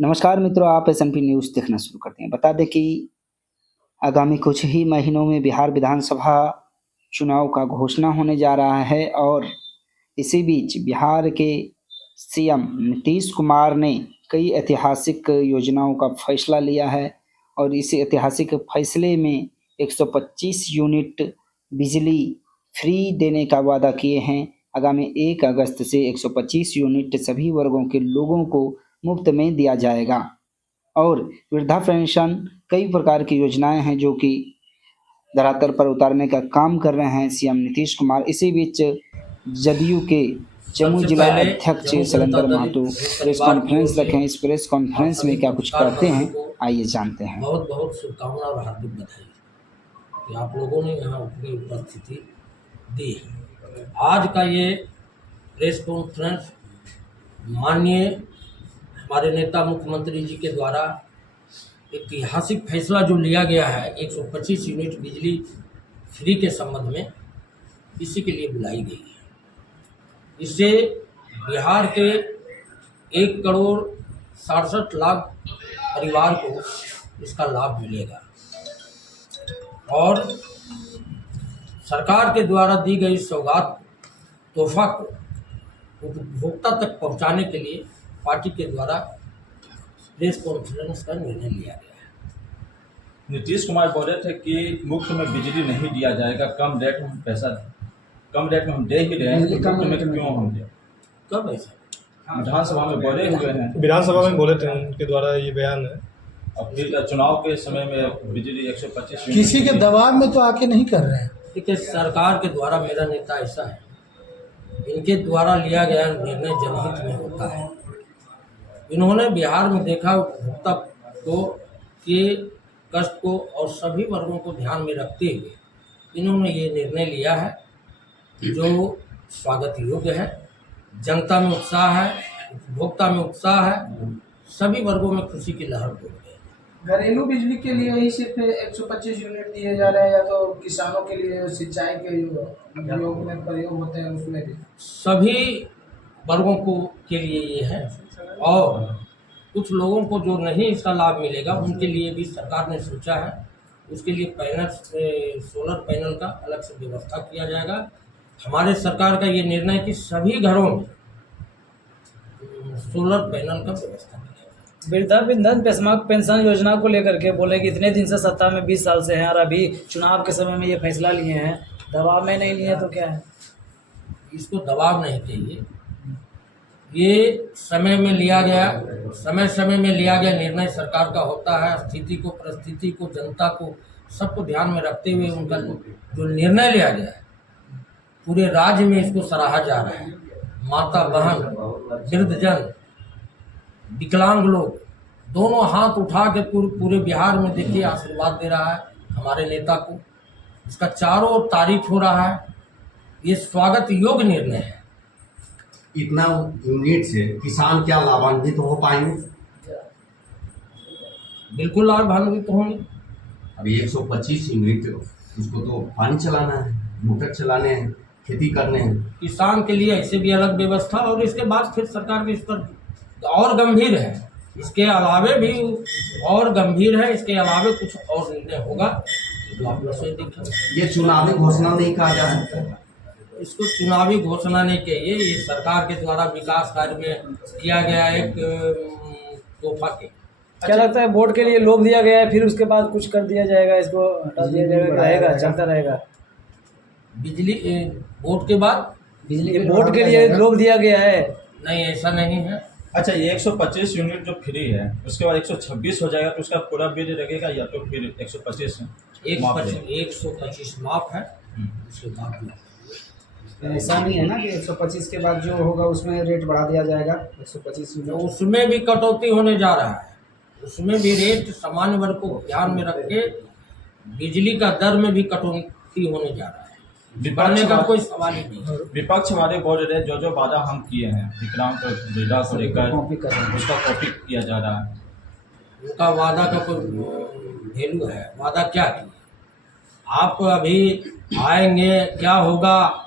नमस्कार मित्रों, आप एसएनपी न्यूज़ देखना शुरू करते हैं। बता दें कि आगामी कुछ ही महीनों में बिहार विधानसभा चुनाव का घोषणा होने जा रहा है और इसी बीच बिहार के सीएम नीतीश कुमार ने कई ऐतिहासिक योजनाओं का फैसला लिया है और इस ऐतिहासिक फैसले में 125 यूनिट बिजली फ्री देने का वादा किए हैं। आगामी 1 अगस्त से 125 यूनिट सभी वर्गों के लोगों को मुफ्त में दिया जाएगा और वृद्धा पेंशन कई प्रकार की योजनाएं हैं जो कि धरातल पर उतारने का काम कर रहे हैं सीएम नीतीश कुमार। इसी बीच जदयू के जम्मू सबसे जिला पहले अध्यक्ष जम्मू शैलेंद्र जनता दल महतो हित प्रेस परिवार की ओर कॉन्फ्रेंस से रखे हैं। इस प्रेस आप कॉन्फ्रेंस सभी में क्या कुछ पत्रकार कहते बंधुओं हैं, को आइए जानते हैं। बहुत बहुत शुभकामना और हार्दिक बधाई कि आप लोगों ने यहाँ अपनी उपस्थिति दी है। आज का ये प्रेस कॉन्फ्रेंस माननीय हमारे नेता मुख्यमंत्री जी के द्वारा ऐतिहासिक फैसला जो लिया गया है 125 यूनिट बिजली फ्री के संबंध में, इसी के लिए बुलाई गई है। इससे बिहार के 1,67,00,000 परिवार को इसका लाभ मिलेगा और सरकार के द्वारा दी गई सौगात तोहफा को उपभोक्ता तक पहुंचाने के लिए पार्टी के द्वारा प्रेस कॉन्फ्रेंस का निर्णय लिया गया है। नीतीश कुमार बोल रहे थे कि मुफ्त में बिजली नहीं दिया जाएगा, कम रेट में हम दे ही रहे हैं, तो मुफ्त में क्यों हम दें? कब ऐसा विधानसभा में बोले हुए हैं, विधानसभा में बोले थे, उनके द्वारा ये बयान है। और फिर चुनाव के समय में बिजली 125 किसी के दबाव में तो आके नहीं कर रहे हैं। देखिए, सरकार के द्वारा मेरा नेता ऐसा है, इनके द्वारा लिया गया निर्णय जनहित में होता है। इन्होंने बिहार में देखा उपभोक्ता को के कष्ट को और सभी वर्गों को ध्यान में रखते हुए इन्होंने ये निर्णय लिया है जो स्वागत योग्य है। जनता में उत्साह है, उपभोक्ता में उत्साह है, सभी वर्गों में खुशी की लहर दौड़ रही है। घरेलू बिजली के लिए ही सिर्फ 125 यूनिट दिए जा रहे हैं या तो किसानों के लिए सिंचाई के उपयोग में प्रयोग होते हैं उसमें भी? सभी वर्गों को के लिए ये है और कुछ लोगों को जो नहीं इसका लाभ मिलेगा उनके लिए भी सरकार ने सोचा है। उसके लिए पैनल सोलर पैनल का अलग से व्यवस्था किया जाएगा। हमारे सरकार का ये निर्णय कि सभी घरों में सोलर पैनल का व्यवस्था किया जाएगा। वृद्धा पेंशन योजना को लेकर के बोले कि इतने दिन से सत्ता में 20 साल से हैं और अभी चुनाव के समय में ये फैसला लिए हैं, दबाव में नहीं लिए तो क्या है? इसको दबाव नहीं चाहिए। ये समय में लिया गया निर्णय सरकार का होता है। स्थिति को, परिस्थिति को, जनता को, सबको ध्यान में रखते हुए उनका जो निर्णय लिया गया है पूरे राज्य में इसको सराहा जा रहा है। माता बहन, वृद्धजन, विकलांग लोग दोनों हाथ उठा के पूरे बिहार में देखिए आशीर्वाद दे रहा है हमारे नेता को। इसका चारों ओर तारीफ हो रहा है। ये स्वागत योग्य निर्णय है। इतना यूनिट से किसान क्या लाभान्वित हो पाएंगे? बिल्कुल लाभान्वित होंगे। अभी 125 यूनिट, उसको तो पानी चलाना है, मोटर चलाने हैं, खेती करने हैं। किसान के लिए ऐसे भी अलग व्यवस्था और इसके बाद फिर सरकार भी इस पर और गंभीर है। इसके अलावे भी और गंभीर है, इसके अलावे कुछ और निर्णय होगा जो आप लोग से देखेंगे। ये चुनावी घोषणा नहीं कहा जा सकता। इसको चुनावी घोषणा नहीं चाहिए। ये सरकार के द्वारा विकास कार्य में किया गया एक तोहफा के। क्या लगता है वोट के लिए लोभ दिया गया है, फिर उसके बाद कुछ कर दिया जाएगा, इसको हटा दिया जाएगा, रहेगा, चलता रहेगा? बिजली वोट के बाद बिजली वोट के लिए लोभ दिया गया है? नहीं, ऐसा नहीं है। अच्छा, ये 125 यूनिट जो फ्री है उसके बाद 126 हो जाएगा तो उसका पूरा बिल लगेगा या तो फिर 125 125 माफ है, उसके बाद ऐसा नहीं है ना कि 125 के बाद जो होगा उसमें रेट बढ़ा दिया जाएगा 125 यूनिट? उसमें भी कटौती होने जा रहा है। उसमें भी रेट सामान्य वर्ग को ध्यान में रख के बिजली का दर में भी कटौती होने जा रहा है। बढ़ने का कोई सवाल ही नहीं। विपक्ष वाले बोल रहे जो वादा हम किए हैं विकलांग को वृद्धा को लेकर उसका कॉपी किया जा रहा है। उनका वादा का कोई वैल्यू है? वादा क्या किया? आप अभी आएंगे क्या होगा,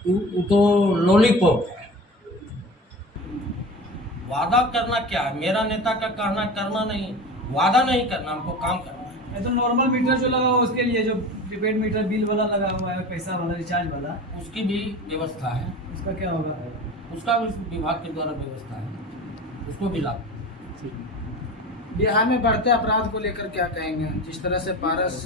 वो तो लॉलीपॉप है। वादा करना क्या है? मेरा नेता का कहना करना नहीं, वादा नहीं करना, हमको काम करना है। ये तो नॉर्मल मीटर जो लगा हुआ उसके लिए, जो प्रीपेड मीटर बिल वाला लगा हुआ है, पैसा वाला, रिचार्ज वाला, उसकी भी व्यवस्था है, उसका क्या होगा? उसका भी विभाग के द्वारा व्यवस्था है, उसको भी लाभ। बिहार में बढ़ते अपराध को लेकर क्या कहेंगे? जिस तरह से पारस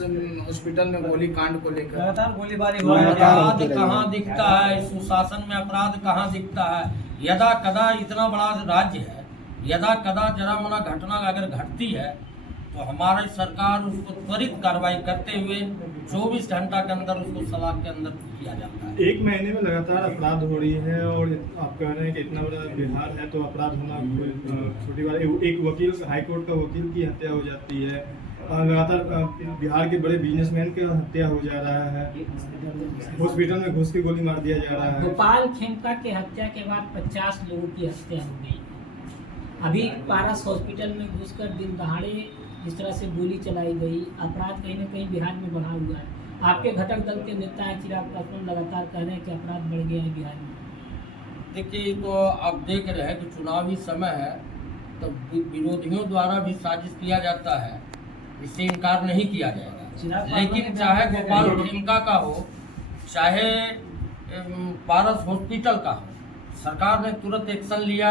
हॉस्पिटल में गोली कांड को लेकर लगातार गोलीबारी हो रही है। अपराध कहाँ दिखता है? सुशासन में अपराध कहाँ दिखता है? यदा कदा इतना बड़ा राज्य है, यदा कदा जरा मना घटना अगर घटती है तो हमारी सरकार उसको त्वरित कार्रवाई करते हुए 24 घंटा के अंदर उसको सलाख के अंदर किया जाता है। एक महीने में लगातार अपराध हो रही है और आप कह रहे हैं कि इतना बड़ा बिहार है तो अपराध होना कोई छोटी बात। एक वकील, हाईकोर्ट का वकील की हत्या हो जाती है, लगातार बिहार के बड़े बिजनेसमैन की हत्या हो जा रहा है, हॉस्पिटल में घुस के गोली मार दिया जा रहा है। गोपाल खेमका की हत्या के बाद 50 लोगों की हत्या हो गई। अभी पारस हॉस्पिटल में घुसकर दिन दहाड़े जिस तरह से गोली चलाई गई, अपराध कहीं ना कहीं बिहार में बढ़ा हुआ है। आपके घटक दल के नेता हैं चिराग पासवान, लगातार कह रहे हैं कि अपराध बढ़ गया है बिहार में। देखिए, तो आप देख रहे हैं कि चुनावी समय है तो विरोधियों द्वारा भी साजिश किया जाता है, इससे इनकार नहीं किया जाएगा। लेकिन चाहे गोपाल खेमका का हो, चाहे पारस हॉस्पिटल का हो, सरकार ने तुरंत एक्शन लिया,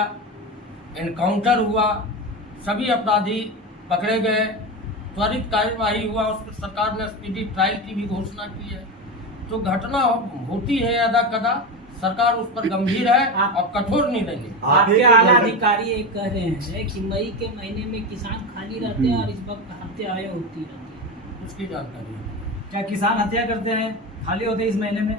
एनकाउंटर हुआ, सभी अपराधी पकड़े गए, त्वरित कार्यवाही हुआ, उस पर सरकार ने स्पीडी ट्रायल की भी घोषणा की है। तो घटना होती है यदा कदा, सरकार उस पर गंभीर है और कठोर निर्णय लेगी। आपके आला अधिकारी ये कह रहे हैं कि मई के महीने में किसान खाली रहते हैं और इस वक्त हत्याएं होती रहती हैं। उसकी जानकारी है। क्या किसान हत्या करते हैं, खाली होते हैं इस महीने में?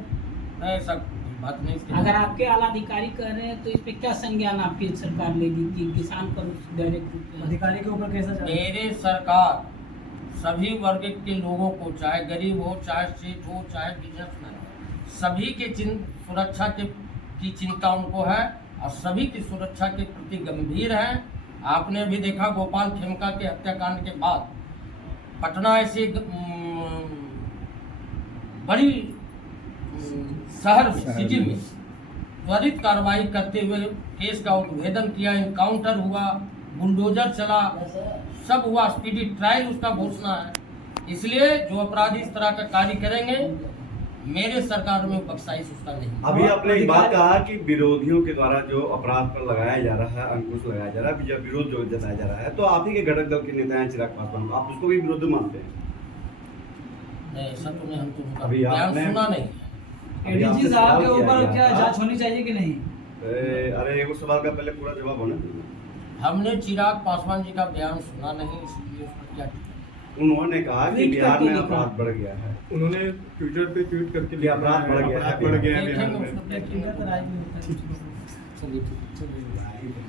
ऐसा बात नहीं। इसकी अगर आपके आला अधिकारी कह रहे हैं तो इस पे क्या संज्ञान आपकी सरकार लेगी कि किसान पर डायरेक्ट अधिकारी के ऊपर कैसा चल रहा है? मेरे सरकार सभी वर्ग के लोगों को, चाहे गरीब हो, चाहे सेठ हो, चाहे बिजनेसमैन हो, सभी के सुरक्षा की चिंता उनको है और सभी की सुरक्षा के प्रति गंभीर है। आपने भी देखा गोपाल खेमका के हत्याकांड के बाद पटना ऐसी बड़ी शहर सिटी में त्वरित कार्रवाई करते हुए केस का उद्भेदन किया, एनकाउंटर हुआ, बुलडोजर चला, सब हुआ, स्पीडी ट्रायल उसका घोषणा है। इसलिए जो अपराधी इस तरह का कार्य करेंगे, मेरे सरकार में बख्शाइश उसका नहीं। अभी आपने एक बात कहा कि विरोधियों के द्वारा जो अपराध पर लगाया जा रहा है, अंकुश लगाया जा रहा है, जब विरोध जो जताया जा रहा है, तो आप ही के घटक दल के नेता हैं चिराग पासवान, आप उसको भी विरोध मानते हैं? नहीं, ऐसा तो नहीं, हम तो उनका अभी बयान आपने- सुना नहीं। एडीजी साहब के ऊपर क्या जांच होनी चाहिए कि नहीं? अरे एक सवाल का पहले पूरा जवाब होना चाहिए। हमने चिराग पासवान जी का बयान सुना नहीं, इसलिए उस पर क्या। उन्होंने कहा कि ट्वीट बिहार करके में लिखा। अपराध बढ़ गया है। उन्होंने ट्विटर पे ट्वीट करके कि अपराध बढ़ गया है अपराध बढ़ गया है देखेंगे बिहार में। उसको, देखेंगे। व्यक्तिगत राय भी होता है। चलिए ठीक है, चलिए।